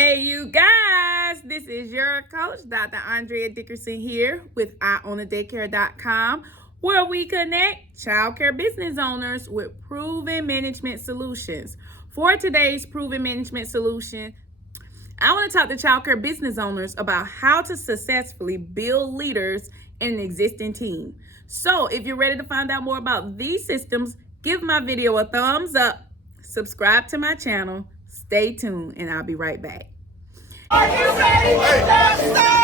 Hey, you guys, this is your coach, Dr. Andrea Dickerson here with IOwnADaycare.com, where we connect childcare business owners with proven management solutions. For today's proven management solution, I want to talk to childcare business owners about how to successfully build leaders in an existing team. So if you're ready to find out more about these systems, give my video a thumbs up, subscribe to my channel, stay tuned, and I'll be right back. Are you ready to start?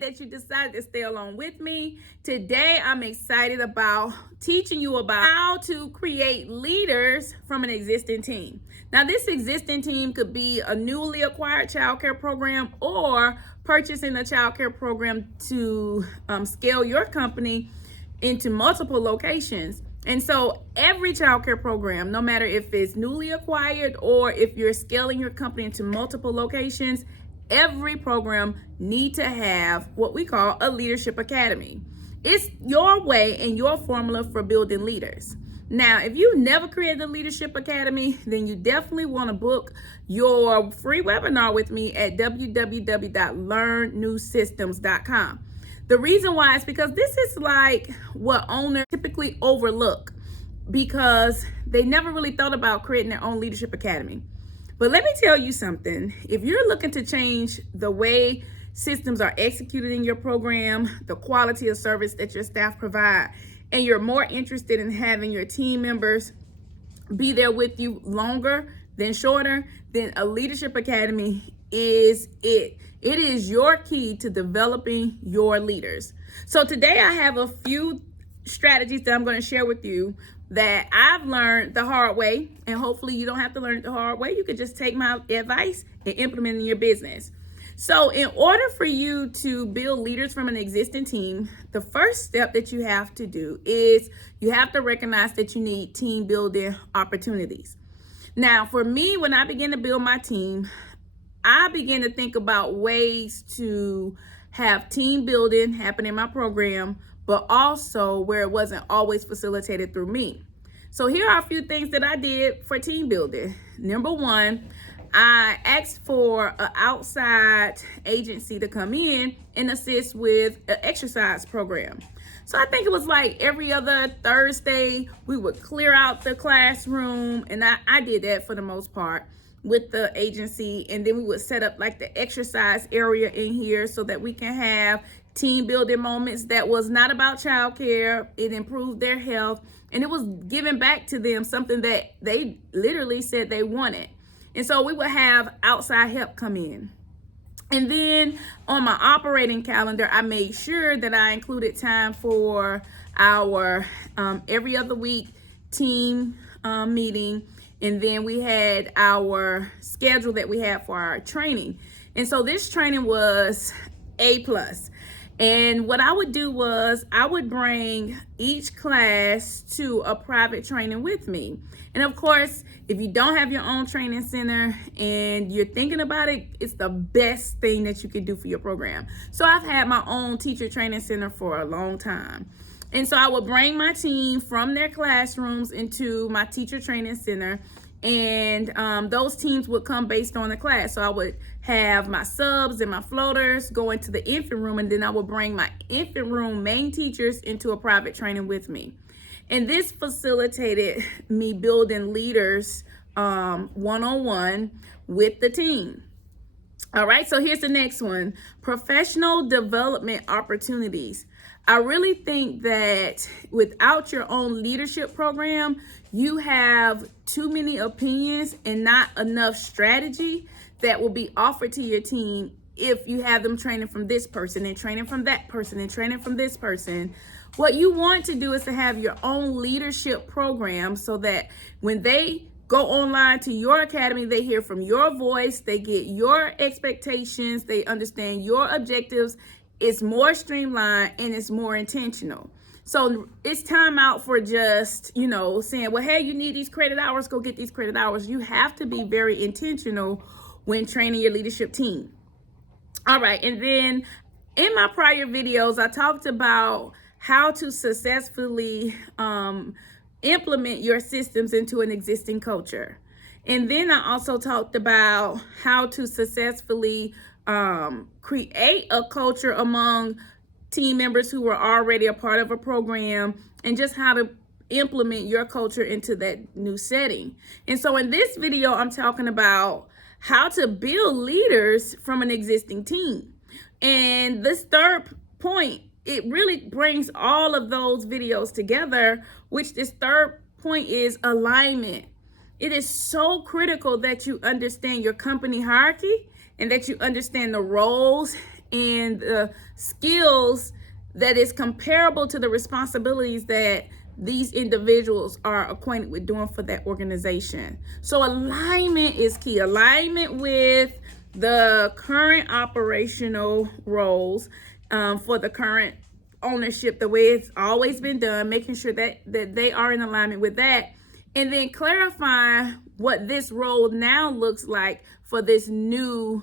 That you decided to stay along with me. Today, I'm excited about teaching you about how to create leaders from an existing team. Now, this existing team could be a newly acquired childcare program or purchasing a childcare program to scale your company into multiple locations. And so every childcare program, no matter if it's newly acquired or if you're scaling your company into multiple locations, every program need to have what we call a leadership academy. It's your way and your formula for building leaders. Now, if you've never created a leadership academy, then you definitely want to book your free webinar with me at www.learnnewsystems.com. The reason why is because this is like what owners typically overlook because they never really thought about creating their own leadership academy. But let me tell you something. If you're looking to change the way systems are executed in your program, the quality of service that your staff provide, and you're more interested in having your team members be there with you longer than shorter, then a leadership academy is it. It is your key to developing your leaders. So today I have a few strategies that I'm going to share with you that I've learned the hard way, and hopefully you don't have to learn it the hard way. You can just take my advice and implement it in your business. So in order for you to build leaders from an existing team, the first step that you have to do is you have to recognize that you need team building opportunities. Now, for me, when I began to build my team, I began to think about ways to have team building happen in my program, but also where it wasn't always facilitated through me. So here are a few things that I did for team building. Number one, I asked for an outside agency to come in and assist with an exercise program. So I think it was like every other Thursday, we would clear out the classroom, and I did that for the most part with the agency, and then we would set up like the exercise area in here so that we can have team building moments that was not about childcare. It improved their health, and it was giving back to them something that they literally said they wanted. And so we would have outside help come in. And then on my operating calendar, I made sure that I included time for our every other week team meeting. And then we had our schedule that we had for our training. And so this training was A+. And what I would do was I would bring each class to a private training with me. And of course, if you don't have your own training center and you're thinking about it, it's the best thing that you can do for your program. So I've had my own teacher training center for a long time. And so I would bring my team from their classrooms into my teacher training center, and those teams would come based on the class. So I would have my subs and my floaters go into the infant room, and then I will bring my infant room main teachers into a private training with me. And this facilitated me building leaders one-on-one with the team. All right, so here's the next one: professional development opportunities. I really think that without your own leadership program, you have too many opinions and not enough strategy that will be offered to your team if you have them training from this person and training from that person and training from this person. What you want to do is to have your own leadership program so that when they go online to your academy, they hear from your voice, they get your expectations, they understand your objectives. It's more streamlined and it's more intentional. So it's time out for just, saying, well, hey, you need these credit hours, go get these credit hours. You have to be very intentional when training your leadership team. All right, and then in my prior videos, I talked about how to successfully implement your systems into an existing culture. And then I also talked about how to successfully create a culture among team members who were already a part of a program, and just how to implement your culture into that new setting. And so in this video, I'm talking about how to build leaders from an existing team. And this third point, it really brings all of those videos together, which this third point is alignment. It is so critical that you understand your company hierarchy and that you understand the roles and the skills that is comparable to the responsibilities that these individuals are acquainted with doing for that organization. So alignment is key. Alignment with the current operational roles for the current ownership, the way it's always been done, making sure that they are in alignment with that. And then clarify what this role now looks like for this new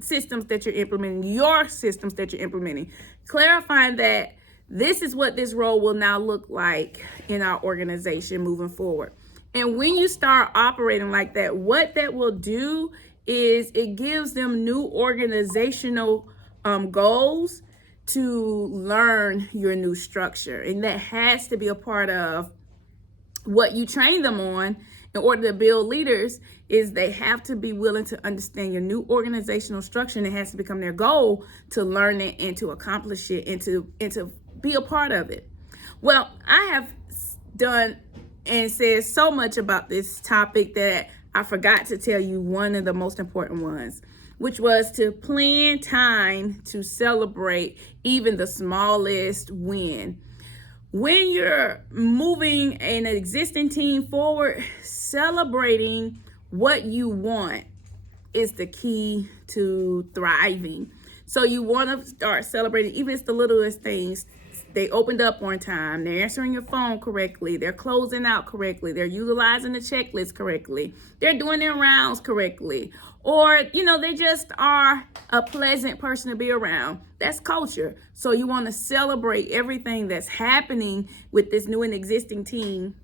systems that you're implementing, your systems that you're implementing. Clarifying that this is what this role will now look like in our organization moving forward. And when you start operating like that, what that will do is it gives them new organizational goals to learn your new structure. And that has to be a part of what you train them on in order to build leaders. Is they have to be willing to understand your new organizational structure, and it has to become their goal to learn it and to accomplish it and to be a part of it. Well, I have done and said so much about this topic that I forgot to tell you one of the most important ones, which was to plan time to celebrate even the smallest win. When you're moving an existing team forward, celebrating what you want is the key to thriving. So you want to start celebrating even if it's the littlest things. They opened up on time, they're answering your phone correctly, they're closing out correctly, they're utilizing the checklist correctly, they're doing their rounds correctly, or they just are a pleasant person to be around. That's culture. So you want to celebrate everything that's happening with this new and existing team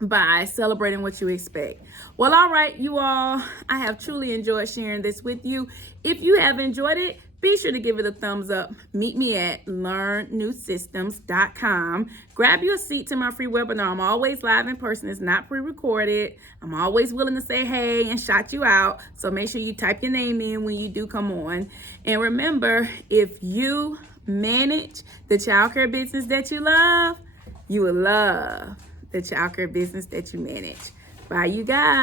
by celebrating what you expect. Well, all right, you all, I have truly enjoyed sharing this with you. If you have enjoyed it, be sure to give it a thumbs up. Meet me at learnnewsystems.com. Grab you a seat to my free webinar. I'm always live in person. It's not pre-recorded. I'm always willing to say hey and shout you out. So make sure you type your name in when you do come on. And remember, if you manage the childcare business that you love, you will love the childcare business that you manage. Bye, you guys.